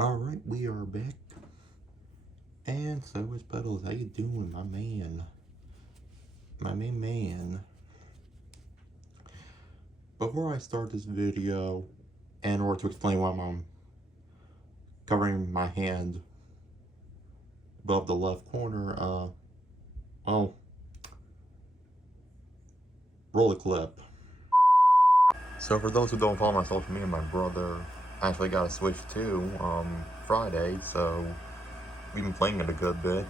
Alright, we are back. And so is Puddles. How you doing, my man? My main man. Before I start this video, in order to explain why I'm covering my hand above the left corner, roll a clip. So for those who don't follow my social media, my brother actually got a Switch 2 Friday, so we've been playing it a good bit.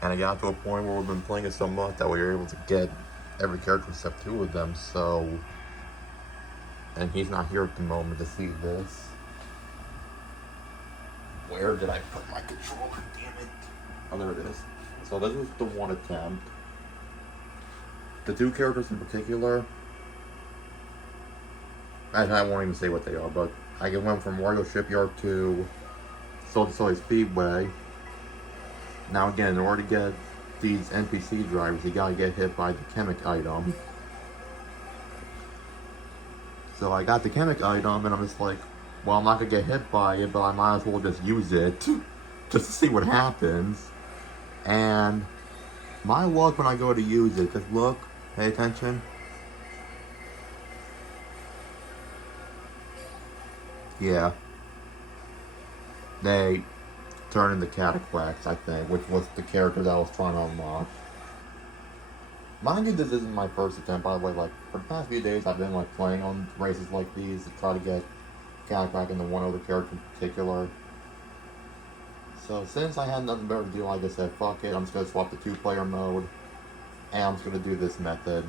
And it got to a point where we've been playing it so much that we were able to get every character except 2 of them, so... And he's not here at the moment to see this. Where did I put my controller? Damn it. Oh, there it is. So this was the one attempt. The 2 characters in particular, I won't even say what they are, but I went from Wario Shipyard to Soul Speedway. Now again, in order to get these NPC drivers, you gotta get hit by the chemic item. So I got the chemic item, and I'm just like, well, I'm not gonna get hit by it, but I might as well just use it, just to see what happens. And my luck when I go to use it, because look, pay attention. Yeah. They turn into Cataclax, I think, which was the character that I was trying to unlock. Mind you, this isn't my first attempt, by the way. Like, for the past few days, I've been, like, playing on races like these to try to get Cataclax into one other character in particular. So, since I had nothing better to do, I just said, fuck it, I'm just gonna swap the 2-player mode, and I'm just gonna do this method.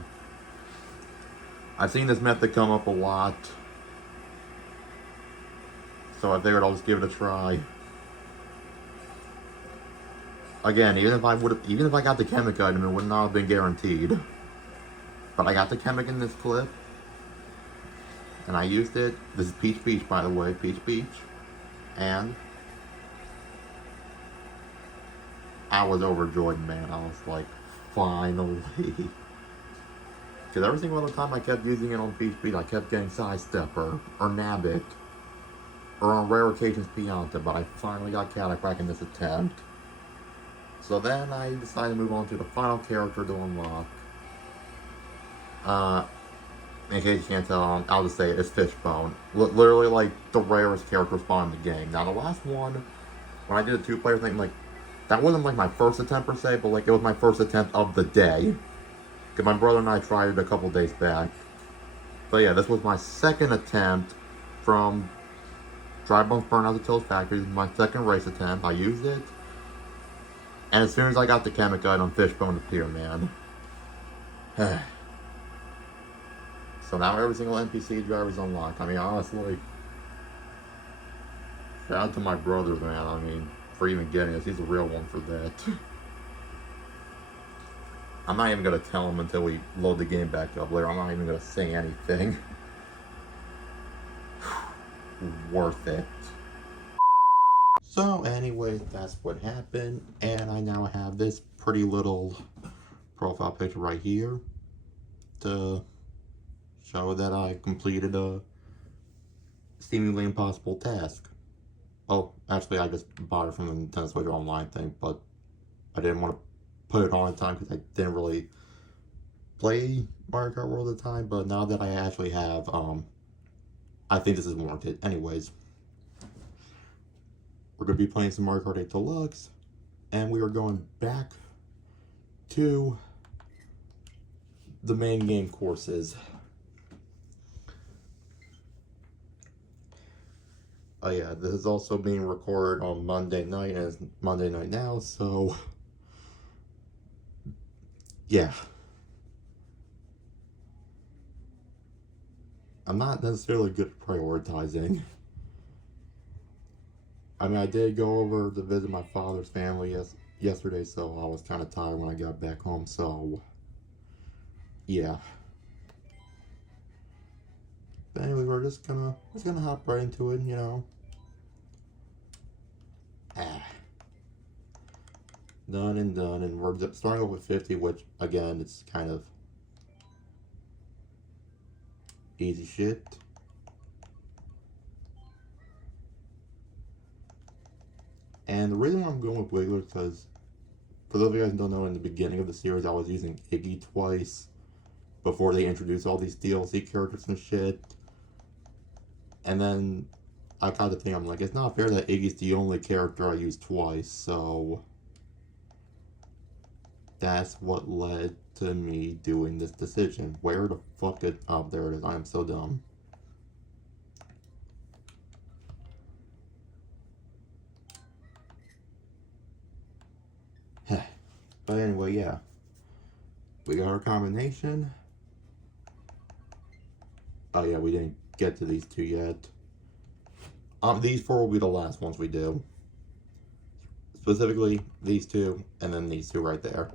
I've seen this method come up a lot, so I figured I'll just give it a try. Again, even if I got the chemic item, it would not have been guaranteed. But I got the chemic in this clip, and I used it. This is Peach Beach, by the way, Peach Beach, and I was overjoyed, man. I was like, finally. Because every single other time I kept using it on Peach Beach, I kept getting Sidestepper, or Nabbit, or on rare occasions Pianta, but I finally got Cataclax in this attempt. So then I decided to move on to the final character to unlock. In case you can't tell, I'll just say it, it's Fishbone. Literally like the rarest character spawn in the game. Now the last one, when I did a 2-player thing, like, that wasn't like my first attempt per se, but like it was my first attempt of the day. Because my brother and I tried it a couple days back. But yeah, this was my second attempt from Dry Bones Burnout to Till's Factory. This was my second race attempt. I used it. And as soon as I got the chemic item, Fishbone appeared, man. So now every single NPC driver is unlocked. I mean, honestly, shout out to my brother, man. I mean, for even getting this. He's a real one for that. I'm not even going to tell him until we load the game back up later. I'm not even going to say anything. Worth it. So anyway, that's what happened, and I now have this pretty little profile picture right here to show that I completed a seemingly impossible task. Oh, actually I just bought it from the Nintendo Switch Online thing, but I didn't want to put it on in time because I didn't really play Mario Kart World at the time, but now that I actually have, I think this is warranted. Anyways. We're going to be playing some Mario Kart 8 Deluxe, and we are going back to the main game courses. Oh yeah, this is also being recorded on Monday night, and it's Monday night now, so yeah. I'm not necessarily good at prioritizing. I mean, I did go over to visit my father's family yesterday, so I was kind of tired when I got back home, so yeah. But anyway, we're just gonna hop right into it, you know. Done and done, and we're starting off with 50, which, again, it's kind of easy shit. And the reason why I'm going with Wiggler is because, for those of you guys who don't know, in the beginning of the series, I was using Iggy twice before they introduced all these DLC characters and shit. And then I got to think, I'm like, it's not fair that Iggy's the only character I use twice, so that's what led to me doing this decision. Where the fuck it... Oh, there it is. I am so dumb. But anyway, yeah. We got our combination. Oh yeah, we didn't get to these two yet. These four will be the last ones we do. Specifically, these two, and then these two right there.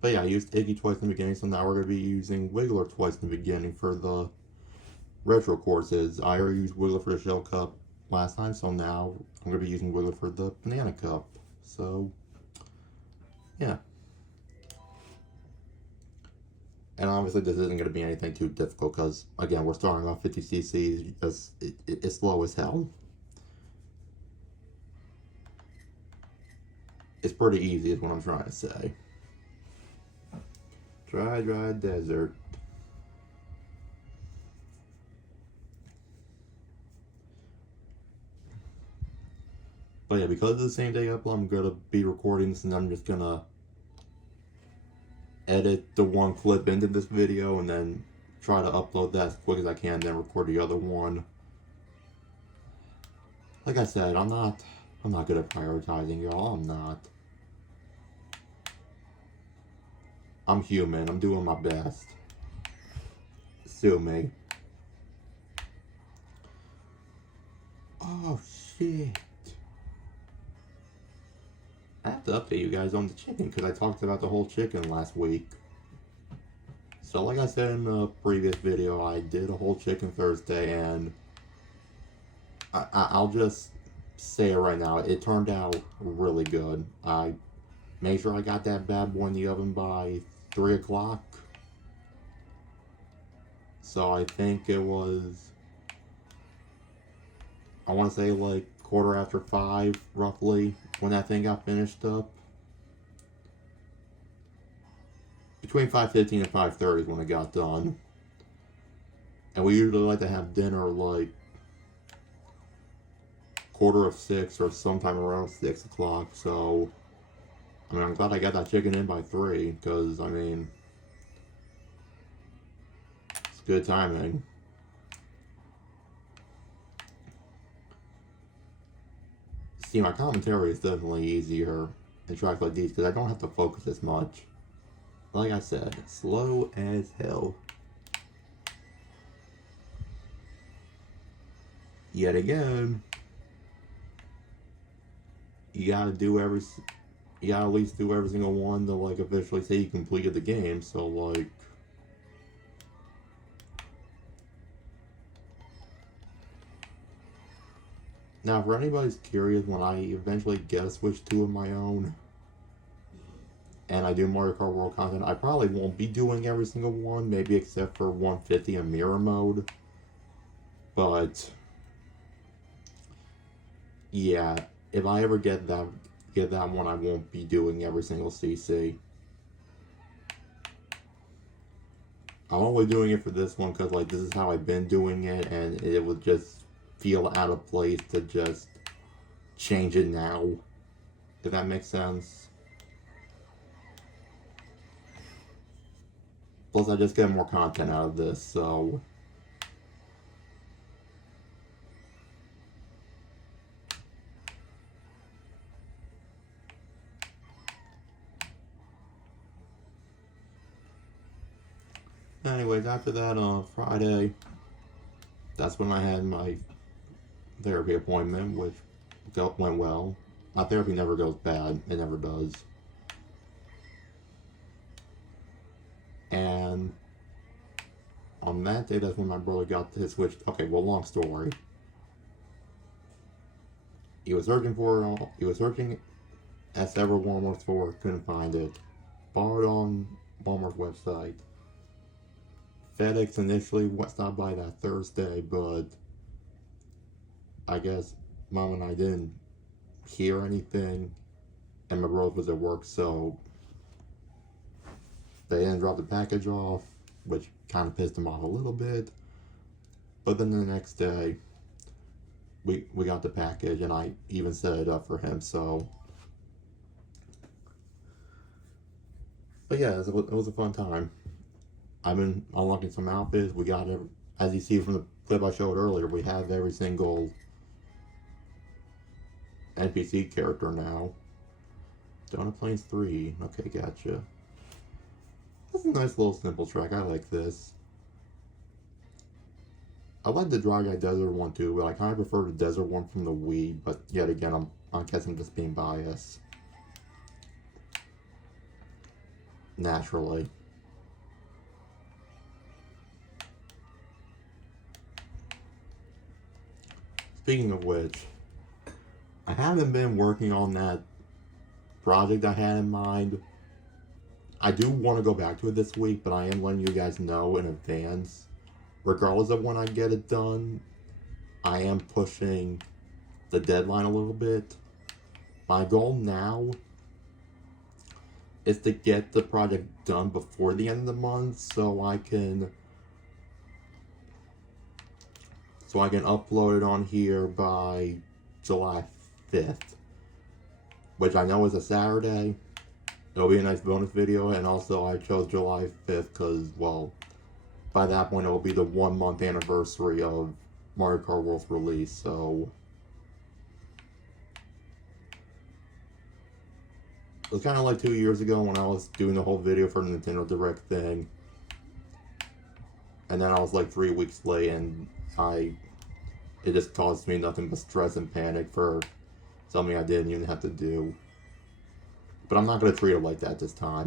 But yeah, I used Iggy twice in the beginning, so now we're going to be using Wiggler twice in the beginning for the retro courses. I already used Wiggler for the Shell Cup last time, so now I'm going to be using Wiggler for the Banana Cup. So, yeah. And obviously this isn't going to be anything too difficult because, again, we're starting off 50cc. It's slow as hell. It's pretty easy is what I'm trying to say. Dry desert. But yeah, because of the same day upload, I'm going to be recording this and I'm just going to edit the one clip into this video and then try to upload that as quick as I can, then record the other one. Like I said, I'm not good at prioritizing, y'all. I'm not. I'm human. I'm doing my best. Sue me. Oh shit. I have to update you guys on the chicken because I talked about the whole chicken last week. So like I said in the previous video, I did a whole chicken Thursday, and I'll just say it right now, it turned out really good. I made sure I got that bad boy in the oven by 3 o'clock. So I think it was, I want to say like 5:15 roughly when that thing got finished up. Between 5:15 and 5:30 is when it got done. And we usually like to have dinner like 5:45 or sometime around 6 o'clock. So, I mean, I'm glad I got that chicken in by 3 because, I mean, it's good timing. See, my commentary is definitely easier in tracks like these because I don't have to focus as much. Like I said, slow as hell. Yet again, you gotta at least do every single one to like officially say you completed the game. So like, now for anybody's curious, when I eventually get a Switch 2 of my own and I do Mario Kart World content, I probably won't be doing every single one, maybe except for 150 and mirror mode. But yeah, if I ever get that one, I won't be doing every single CC. I'm only doing it for this one because like this is how I've been doing it, and it would just feel out of place to just change it now, if that makes sense. Plus I just get more content out of this, so anyways, after that, Friday, that's when I had my therapy appointment, which went well. My therapy never goes bad. It never does. And on that day, that's when my brother got his Switch. Okay, well, long story. He was searching at several Walmart stores, couldn't find it. Borrowed on Walmart's website. FedEx initially stopped by that Thursday, but I guess Mom and I didn't hear anything, and my brother was at work, so they didn't drop the package off, which kind of pissed him off a little bit. But then the next day, we got the package, and I even set it up for him, so. But yeah, it was a fun time. I've been unlocking some outfits. We got, as you see from the clip I showed earlier, we have every single NPC character now. Donut Plains 3. Okay, gotcha. That's a nice little simple track. I like this. I like the Dry Guy Desert one too, but I kind of prefer the desert one from the Wii. But yet again, I guess I'm just being biased. Naturally. Speaking of which, I haven't been working on that project I had in mind. I do want to go back to it this week, but I am letting you guys know in advance. Regardless of when I get it done, I am pushing the deadline a little bit. My goal now is to get the project done before the end of the month so I can upload it on here by July 5th, which I know is a Saturday. It'll be a nice bonus video, and also I chose July 5th because, well, by that point it will be the 1 month anniversary of Mario Kart World's release, so. It was kind of like 2 years ago when I was doing the whole video for the Nintendo Direct thing. And then I was like 3 weeks late, and it just caused me nothing but stress and panic for something I didn't even have to do. But I'm not going to treat it like that this time.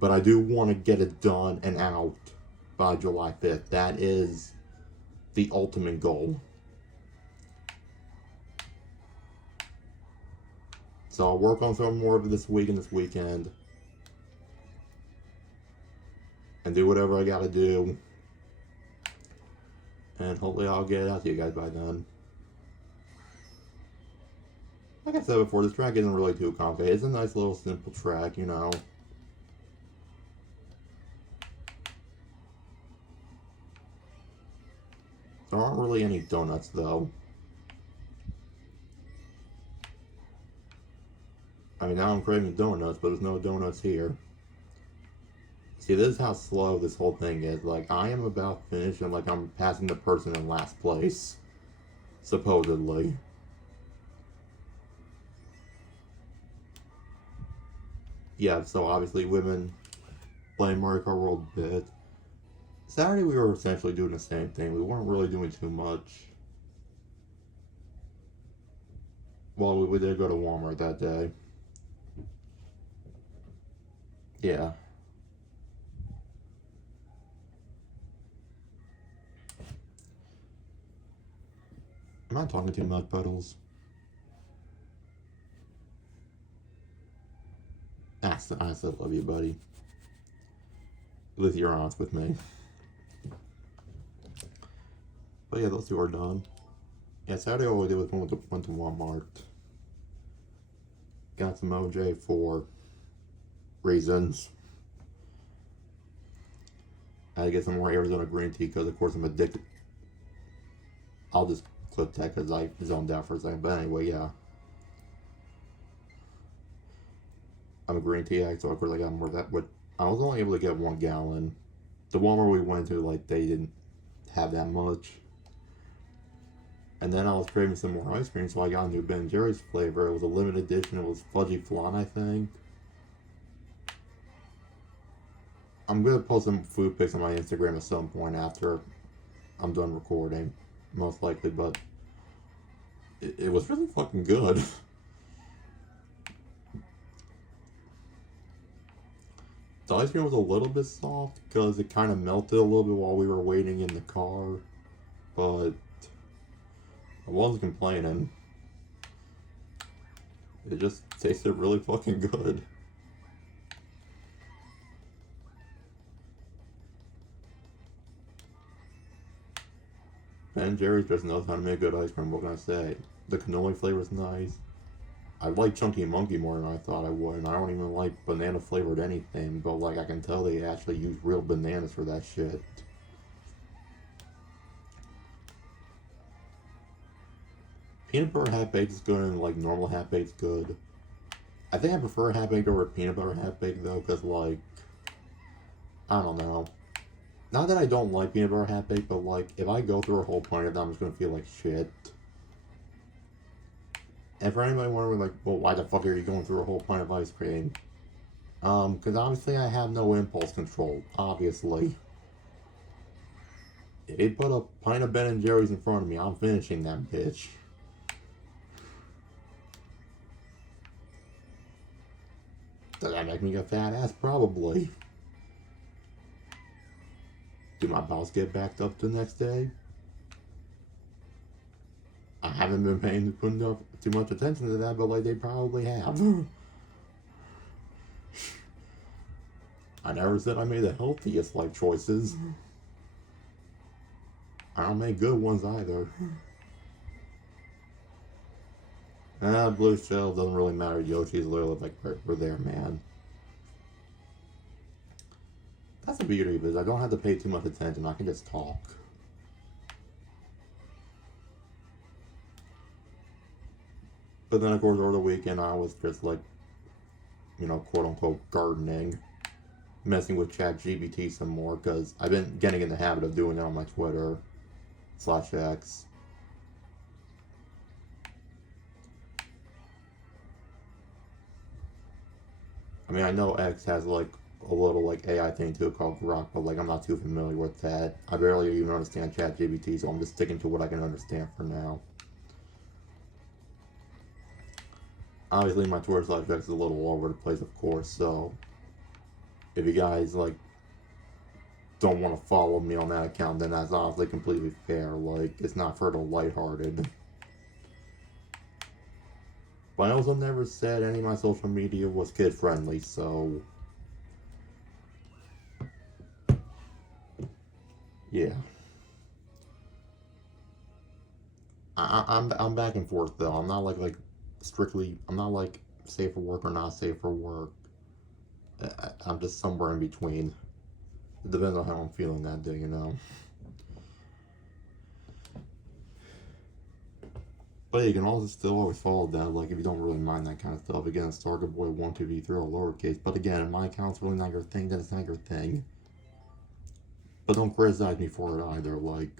But I do want to get it done and out by July 5th. That is the ultimate goal. So I'll work on some more of it this week and this weekend. And do whatever I gotta do. And hopefully I'll get it out to you guys by then. Like I said before, this track isn't really too complicated. It's a nice little simple track, you know. There aren't really any donuts though. I mean, now I'm craving donuts, but there's no donuts here. See, this is how slow this whole thing is. Like, I am about finished, and like, I'm passing the person in last place. Supposedly. Yeah, so obviously we've been playing Mario Kart World a bit. Saturday we were essentially doing the same thing. We weren't really doing too much. Well, we did go to Walmart that day. Yeah. Am I talking too much, Puddles? I still love you, buddy. At least you're honest with me. But yeah, those two are done. Yeah, Saturday all we did was went to Walmart. Got some OJ for reasons. I had to get some more Arizona green tea because, of course, I'm addicted. I'll just clip that because I zoned out for a second. But anyway, yeah. I'm a green tea addict, so of course I got more of that. But I was only able to get 1 gallon. The Walmart we went to, like, they didn't have that much. And then I was craving some more ice cream, so I got a new Ben & Jerry's flavor. It was a limited edition. It was fudgy flan, I think. I'm going to post some food pics on my Instagram at some point after I'm done recording. Most likely, but it was really fucking good. The ice cream was a little bit soft because it kind of melted a little bit while we were waiting in the car. But I wasn't complaining. It just tasted really fucking good. Ben & Jerry's just knows how to make good ice cream. What can I say? The cannoli flavor is nice. I like Chunky Monkey more than I thought I would, and I don't even like banana flavored anything, but like I can tell they actually use real bananas for that shit. Peanut butter half baked is good, and like normal half baked is good. I think I prefer half baked over peanut butter half baked though, because like, I don't know. Not that I don't like peanut butter half baked, but like if I go through a whole pint of that, I'm just gonna feel like shit. And for anybody wondering, like, well, why the fuck are you going through a whole pint of ice cream? Because obviously I have no impulse control, obviously. If they put a pint of Ben & Jerry's in front of me, I'm finishing that bitch. Does that make me a fat ass? Probably. Do my bowels get backed up the next day? I haven't been putting up too much attention to that, but like they probably have. I never said I made the healthiest life choices. I don't make good ones either. Blue shell doesn't really matter. Yoshi's literally like we're there, man. That's the beauty of it. I don't have to pay too much attention. I can just talk. But then, of course, over the weekend, I was just like, you know, quote unquote, gardening, messing with ChatGPT some more, because I've been getting in the habit of doing it on my Twitter/X. I mean, I know X has like a little like AI thing to it called Grok, but like I'm not too familiar with that. I barely even understand ChatGPT, so I'm just sticking to what I can understand for now. Obviously, my Twitter/X is a little all over the place, of course, so if you guys, like, don't want to follow me on that account, then that's honestly completely fair. Like, it's not for the lighthearted. But I also never said any of my social media was kid-friendly, so... yeah. I'm back and forth, though. I'm not, like strictly... I'm not, like, safe for work or not safe for work. I'm just somewhere in between. It depends on how I'm feeling that day, you know. But you can also still always follow that, like, if you don't really mind that kind of stuff. Again, StargoodBoy12v3 all lowercase. But again, if my account's really not your thing, then it's not your thing. But don't criticize me for it either. Like,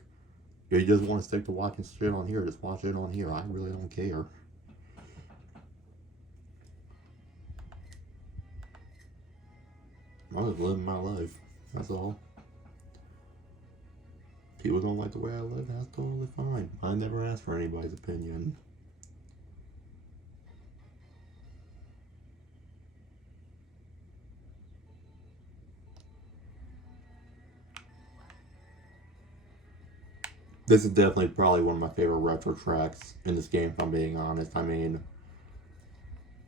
if you just want to stick to watching shit on here, just watch it on here. I really don't care. I'm just living my life. That's all. People don't like the way I live, that's totally fine. I never asked for anybody's opinion. This is definitely probably one of my favorite retro tracks in this game, if I'm being honest. I mean,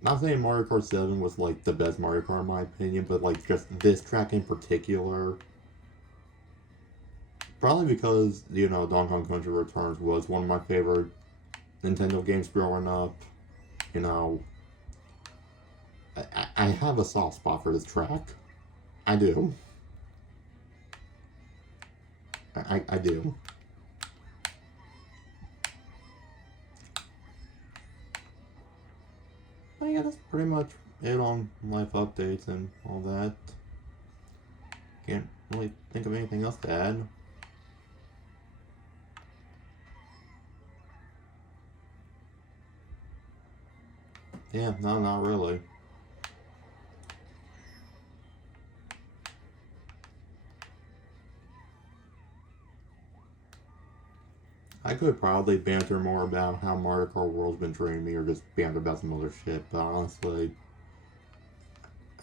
not saying Mario Kart 7 was like the best Mario Kart in my opinion, but like just this track in particular, probably because, you know, Donkey Kong Country Returns was one of my favorite Nintendo games growing up. You know, I have a soft spot for this track. I do. I do. But yeah, that's pretty much it on life updates and all that. Can't really think of anything else to add. Yeah, no, not really. I could probably banter more about how Mario Kart World's been treating me or just banter about some other shit, but honestly,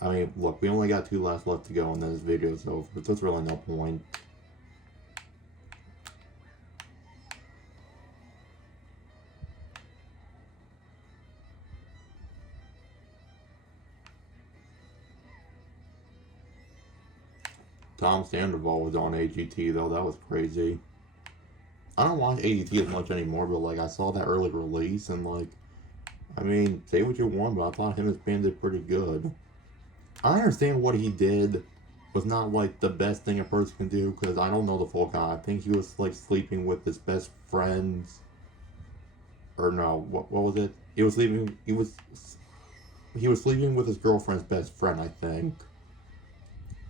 I mean, look, we only got 2 laps left to go and then this video's over, so there's really no point. Tom Sandoval was on AGT though, that was crazy. I don't watch ADT as much anymore, but like I saw that early release and like, I mean, say what you want, but I thought him and his band did pretty good. I understand what he did was not like the best thing a person can do because I don't know the full guy. I think he was like sleeping with his best friend's, or no, what was it? He was sleeping. He was sleeping with his girlfriend's best friend, I think.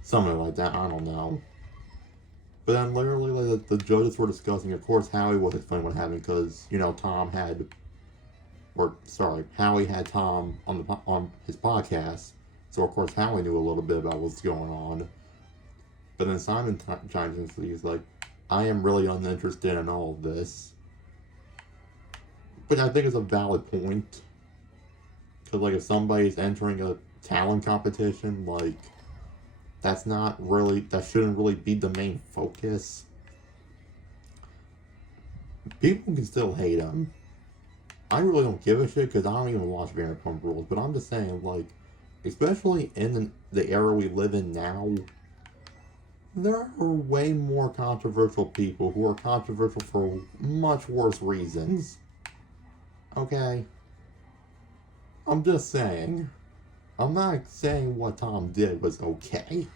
Something like that. I don't know. But then literally, like the judges were discussing. Of course, Howie was explaining what happened because Tom had, or sorry, Howie had Tom on his podcast. So of course Howie knew a little bit about what's going on. But then Simon chimes in and he's like, I am really uninterested in all of this. But I think it's a valid point. Because like if somebody's entering a talent competition, like that shouldn't really be the main focus. People can still hate him. I really don't give a shit because I don't even watch Vanderpump Rules. But I'm just saying, like, especially in the era we live in now, there are way more controversial people who are controversial for much worse reasons. Okay? I'm just saying. I'm not saying what Tom did was okay.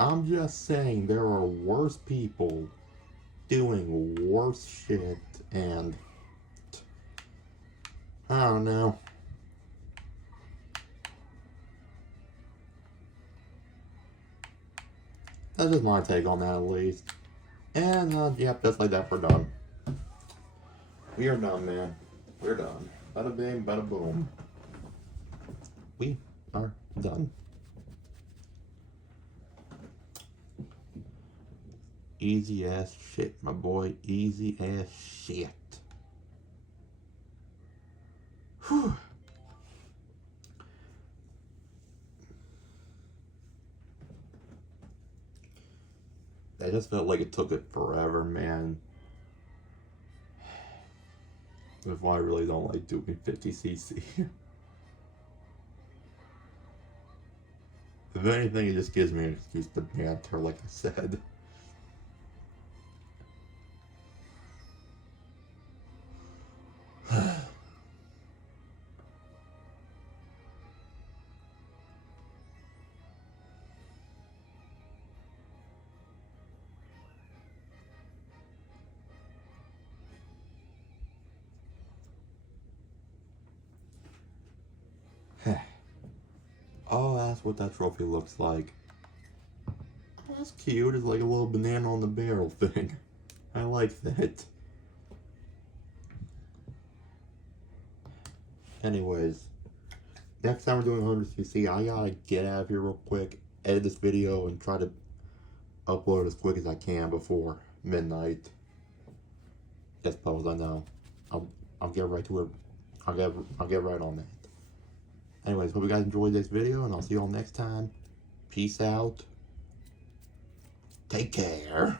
I'm just saying there are worse people doing worse shit and I don't know. That's just my take on that, at least. And, yep, just like that, we're done. We are done, man. We're done. Bada bing, bada boom. We are done. Easy ass shit, my boy. Easy ass shit. Whew. I just felt like it took it forever, man. That's why I really don't like doing 50cc. If anything, it just gives me an excuse to banter, like I said. Oh, that's what that trophy looks like. Oh, that's cute. It's like a little banana on the barrel thing. I like that. Anyways, next time we're doing 100cc, I gotta get out of here real quick, edit this video, and try to upload as quick as I can before midnight. Just pose, I know. I'll get right to it. I'll get right on that. Anyways, hope you guys enjoyed this video, and I'll see you all next time. Peace out. Take care.